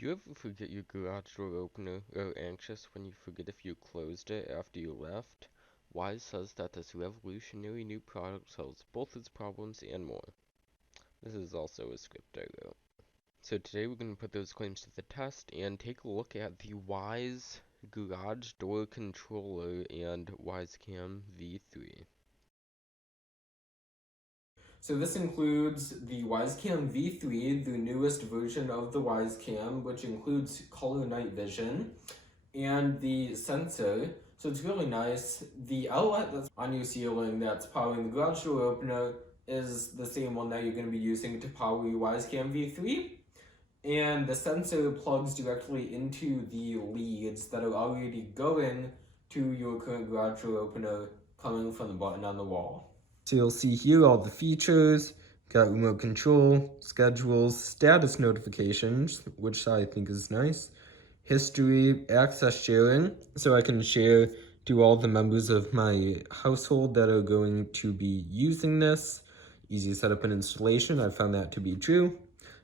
you ever forget your garage door opener or anxious when you forget if you closed it after you left? WYZE says that this revolutionary new product solves both its problems and more. This is also a script I wrote. So today we're going to put those claims to the test and take a look at the WYZE garage door controller and WYZE Cam V3. So this includes the WYZE Cam V3, the newest version of the WYZE Cam, which includes color night vision, and the sensor. So it's really nice. The outlet that's on your ceiling that's powering the garage door opener is the same one that you're going to be using to power your WYZE Cam V3. And the sensor plugs directly into the leads that are already going to your current garage door opener coming from the button on the wall. So you'll see here all the features, got remote control, schedules, status notifications, which I think is nice, history, access sharing, so I can share to all the members of my household that are going to be using this. Easy setup and installation, I found that to be true.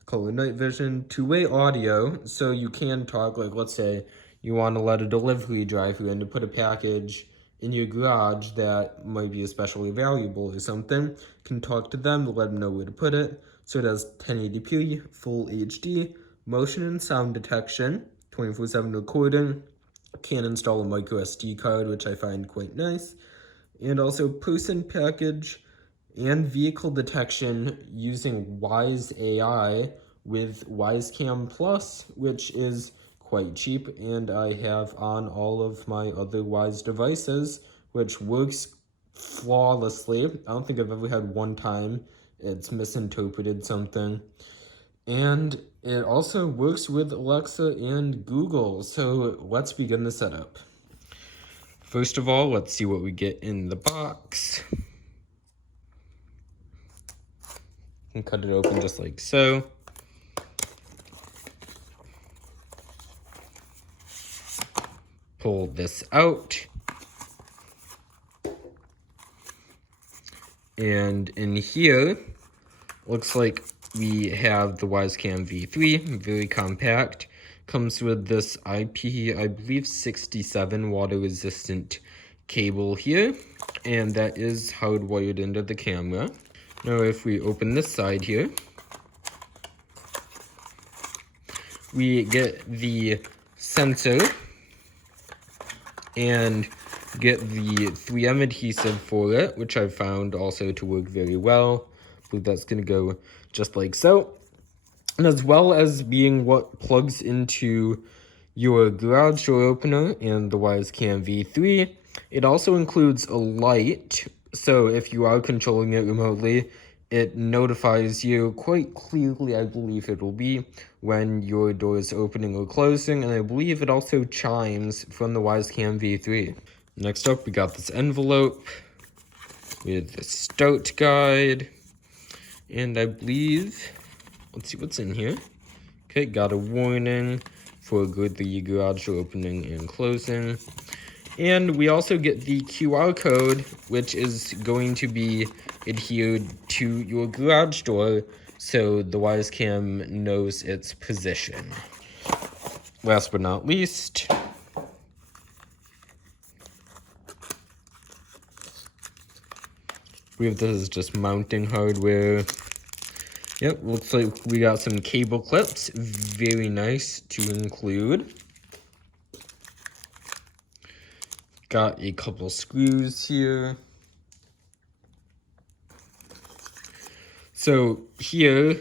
Color night vision, two-way audio, so you can talk, like let's say you want to let a delivery driver in to put a package in your garage that might be especially valuable or something, can talk to them to let them know where to put it. So it has 1080p, full HD, motion and sound detection, 24/7 recording, can install a micro SD card, which I find quite nice, and also person package and vehicle detection using WYZE AI with WYZE Cam Plus, which is quite cheap, and I have on all of my other WYZE devices, which works flawlessly. I don't think I've ever had one time it's misinterpreted something. And it also works with Alexa and Google, so let's begin the setup. First of all, let's see what we get in the box. And cut it open just like so. Pull this out. And in here, looks like we have the WYZE Cam V3, very compact. Comes with this IP, I believe 67 water resistant cable here. And that is hardwired into the camera. Now if we open this side here, we get the sensor and get the 3M adhesive for it, which I found also to work very well. I believe that's going to go just like so. And as well as being what plugs into your garage door opener and the WYZE Cam V3, it also includes a light. So if you are controlling it remotely, it notifies you quite clearly, I believe it will be, when your door is opening or closing, and I believe it also chimes from the WYZE Cam V3. Next up, we got this envelope with the start guide, and I believe, let's see what's in here. Okay, got a warning for the garage door opening and closing. And we also get the QR code, which is going to be adhered to your garage door so the WYZE Cam knows its position. Last but not least, we have this is just mounting hardware. Yep, looks like we got some cable clips, very nice to include. Got a couple screws here. So here,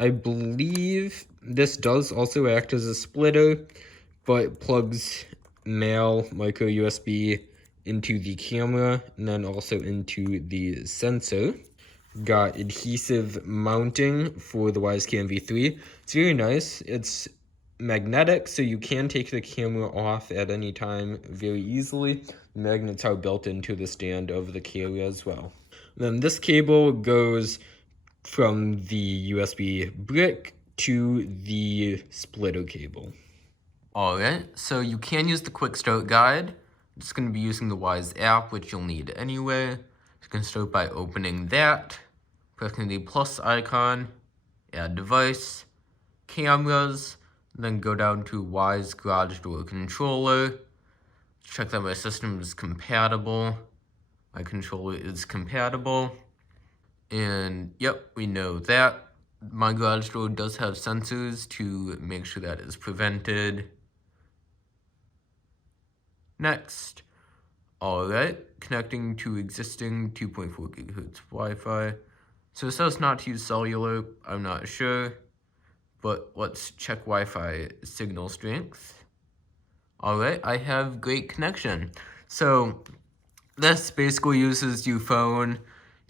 I believe this does also act as a splitter, but plugs male micro USB into the camera and then also into the sensor. Got adhesive mounting for the WYZE Cam V3. It's very nice. It's magnetic, so you can take the camera off at any time very easily. The magnets are built into the stand of the camera as well. Then this cable goes from the USB brick to the splitter cable. Alright, so you can use the quick start guide. I'm just going to be using the WYZE app, which you'll need anyway. You can start by opening that, pressing the plus icon, add device, cameras, Then go down to WYZE garage door controller. Check that my system is compatible. My controller is compatible. And yep, we know that. My garage door does have sensors to make sure that is prevented. Next. Alright, connecting to existing 2.4 gigahertz Wi-Fi. So it says not to use cellular, I'm not sure. But let's check Wi-Fi signal strength. Alright, I have great connection. So this basically uses your phone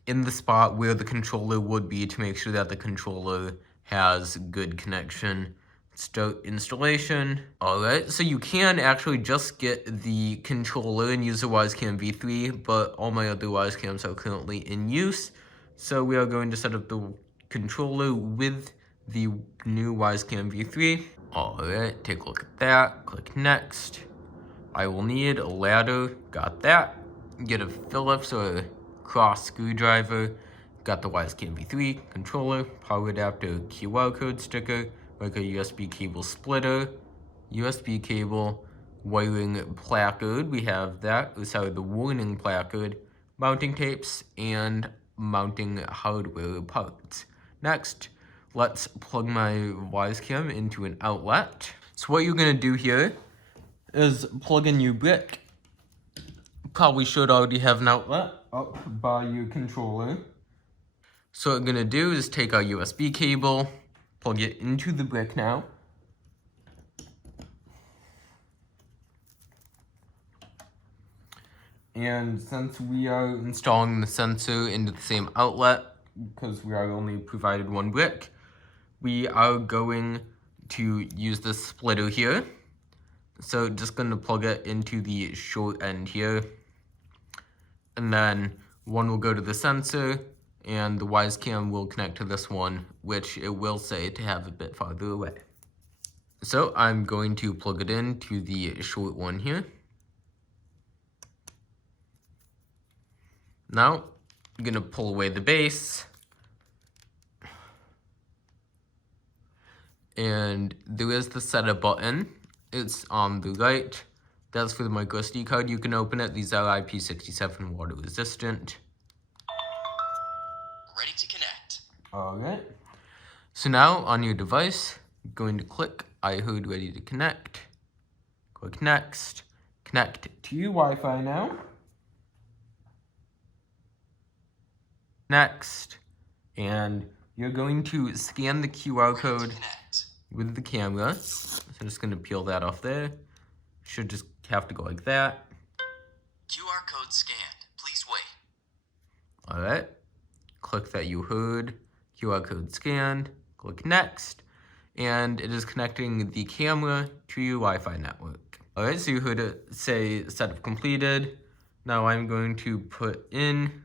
in the spot where the controller would be to make sure that the controller has good connection. Start installation. Alright, so you can actually just get the controller and use the WYZE V3, but all my other WYZE are currently in use. So we are going to set up the controller with the new WYZE V3. Alright, take a look at that. Click next. I will need a ladder. Got that. Get a Phillips or a cross screwdriver. Got the WYZE V3 controller, power adapter, QR code sticker, like a USB cable splitter, USB cable, wiring placard. We have that. Sorry, the warning placard, mounting tapes, and mounting hardware parts. Next, let's plug my WYZE into an outlet. So what you're gonna do here is plug in your brick. Probably should already have an outlet up by your controller. So what we're gonna do is take our USB cable, plug it into the brick now. And since we are installing the sensor into the same outlet, because we are only provided one brick, we are going to use this splitter here. So just gonna plug it into the short end here. And then one will go to the sensor, and the WYZE will connect to this one, which it will say to have a bit farther away. So I'm going to plug it in to the short one here. Now, I'm gonna pull away the base. And there is the setup button. It's on the right. That's for the micro SD card. You can open it. These are IP67 water resistant. Ready to connect. Alright. So now on your device, you're going to click I heard ready to connect. Click next. Connect to your Wi-Fi now. Next. And you're going to scan the QR code with the camera. So I'm just going to peel that off there. Should just have to go like that. QR code scanned. Please wait. Alright. Click that you heard. QR code scanned. Click next. And it is connecting the camera to your Wi-Fi network. Alright, so you heard it say setup completed. Now I'm going to put in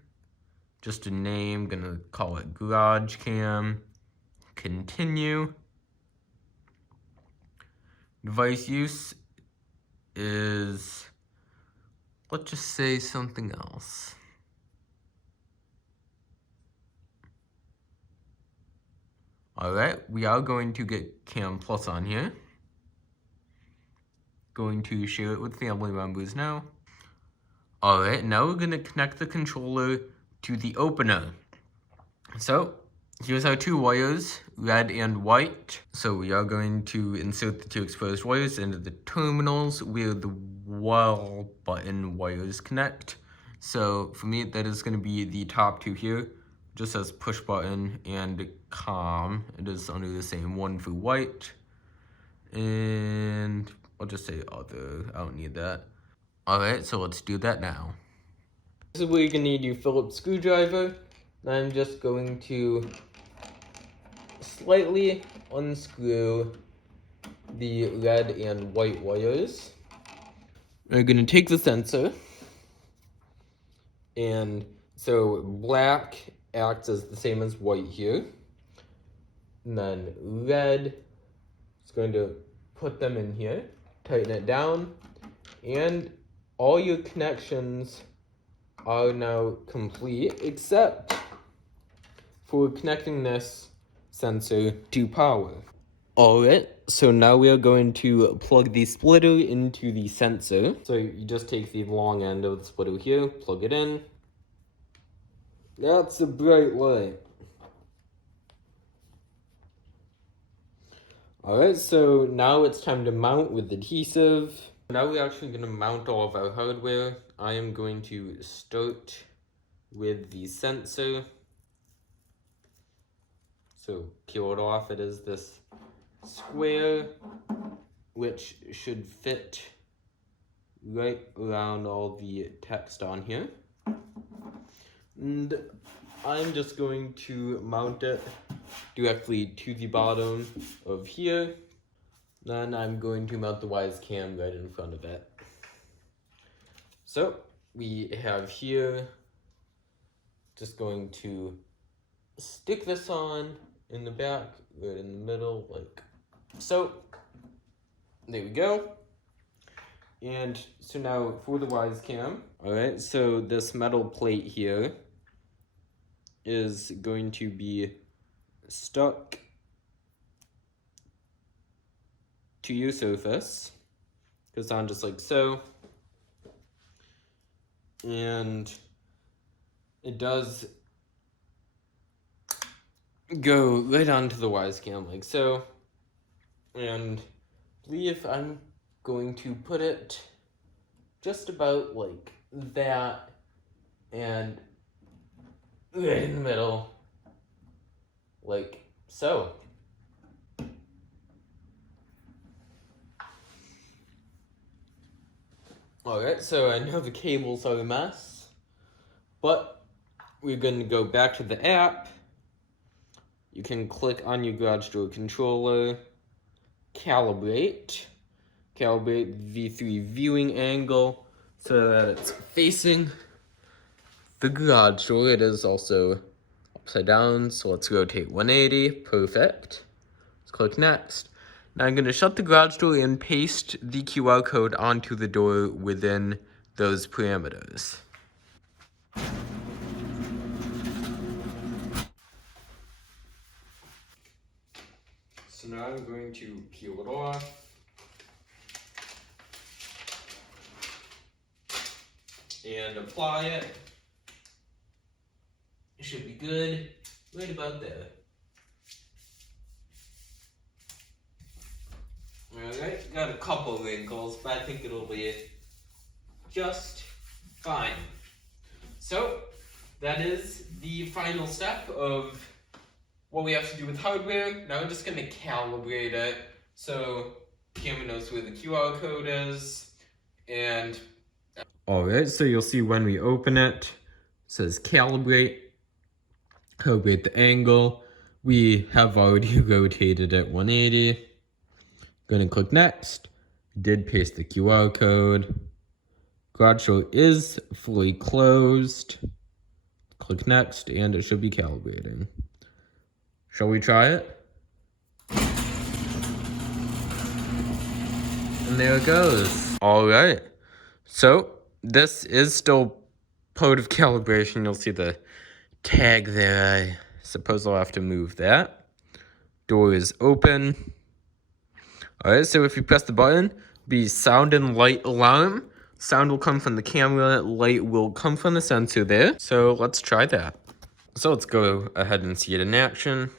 just a name. Gonna call it Garage Cam. Continue. Device use is, let's just say something else. Alright, we are going to get Cam Plus on here. Going to share it with family members now. Alright, now we're gonna connect the controller to the opener. So, here's our two wires, red and white. So we are going to insert the two exposed wires into the terminals where the wall button wires connect. So for me, that is going to be the top two here. Just says push button and COM. It is under the same one for white. And I'll just say other. I don't need that. Alright, so let's do that now. This is where you're going to need your Phillips screwdriver. I'm just going to slightly unscrew the red and white wires. We're going to take the sensor, and so black acts as the same as white here, and then red is going to put them in here, tighten it down, and all your connections are now complete except for connecting this sensor to power. Alright, so now we are going to plug the splitter into the sensor. So you just take the long end of the splitter here, plug it in. That's a bright light. Alright, so now it's time to mount with adhesive. Now we're actually going to mount all of our hardware. I am going to start with the sensor. So peel it off. It is this square, which should fit right around all the text on here. And I'm just going to mount it directly to the bottom of here. Then I'm going to mount the WYZE cam right in front of it. So we have here, just going to stick this on in the back, right in the middle, like so. There we go. And so now for the WYZE cam, alright, so this metal plate here is going to be stuck to your surface. Goes on just like so. And it does go right onto the WYZE cam like so. And I believe I'm going to put it just about like that and right in the middle, like so. Alright, so I know the cables are a mess, but we're going to go back to the app. You can click on your garage door controller, calibrate V3 viewing angle so that it's facing the garage door. It is also upside down, so let's rotate 180, perfect. Let's click next. Now I'm going to shut the garage door and paste the QR code onto the door within those parameters. So now I'm going to peel it off. And apply it. It should be good, right about there. Alright, got a couple wrinkles, but I think it'll be just fine. So, that is the final step of what we have to do with hardware. Now I'm just going to calibrate it so the camera knows where the QR code is. And alright, so you'll see when we open it, it says calibrate the angle. We have already rotated it 180. Gonna click next. Did paste the QR code. Garage door is fully closed. Click next, and it should be calibrating. Shall we try it? And there it goes. All right. So this is still part of calibration. You'll see the tag there. I suppose I'll have to move that. Door is open. All right, so if you press the button, be sound and light alarm. Sound will come from the camera, light will come from the sensor there. So let's try that. So let's go ahead and see it in action.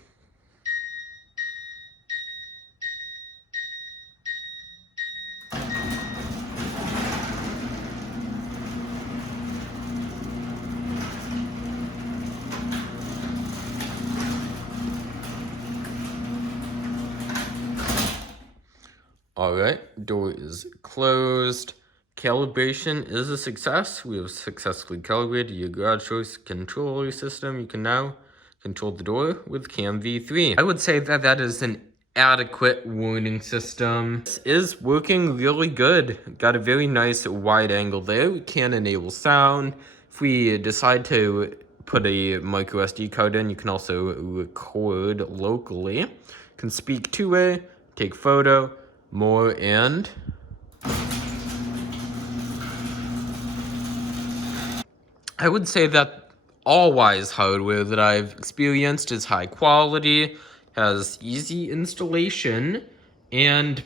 Alright, door is closed. Calibration is a success. We have successfully calibrated your garage door controller system. You can now control the door with Cam V3. I would say that that is an adequate warning system. This is working really good. Got a very nice wide angle there. We can enable sound. If we decide to put a micro SD card in, you can also record locally. You can speak two-way, take photo, more, and I would say that all WYZE hardware that I've experienced is high quality has easy installation and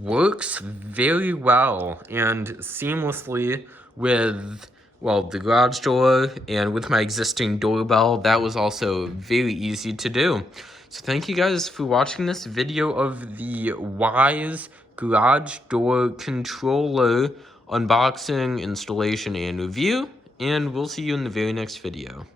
works very well and seamlessly with, well, the garage door, and with my existing doorbell. That was also very easy to do. So thank you guys for watching this video of the WYZE garage door controller unboxing, installation, and review, and we'll see you in the very next video.